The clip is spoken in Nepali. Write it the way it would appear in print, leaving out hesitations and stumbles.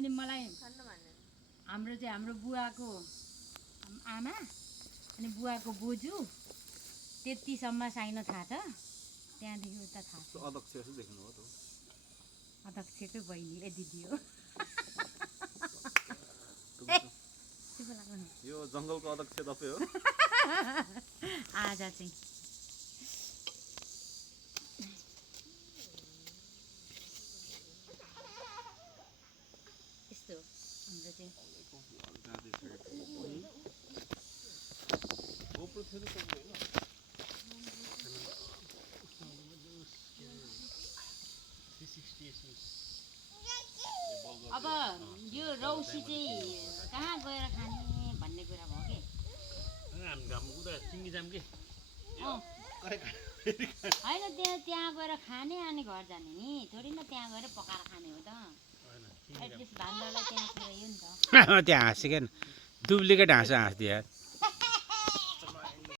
अनि मलाई हाम्रो चाहिँ हाम्रो बुवाको आमा अनि बुवाको बोजू त्यतिसम्म साइनो थाहा छ त्यहाँदेखि उता थाहा छ अध्यक्ष जस्तो देख्नु हो त अध्यक्षकै बहिनी ए दिदी हो यो जङ्गलको अध्यक्ष तपाईँ हो आज चाहिँ यस्तो हाम्रो चाहिँ अब यो रौसी चाहिँ कहाँ गएर खाने भन्ने कुरा भयो कि होइन त्यहाँ गएर खाने अनि घर जाने नि थोरै न त्यहाँ गएर पकाएर खाने हो त एटलिस्ट भान्दालाई त्यहाँ पुऱ्यायो नि त त्यहाँ हाँसेको डुप्लिकेट हाँसो हाँस्दियो यार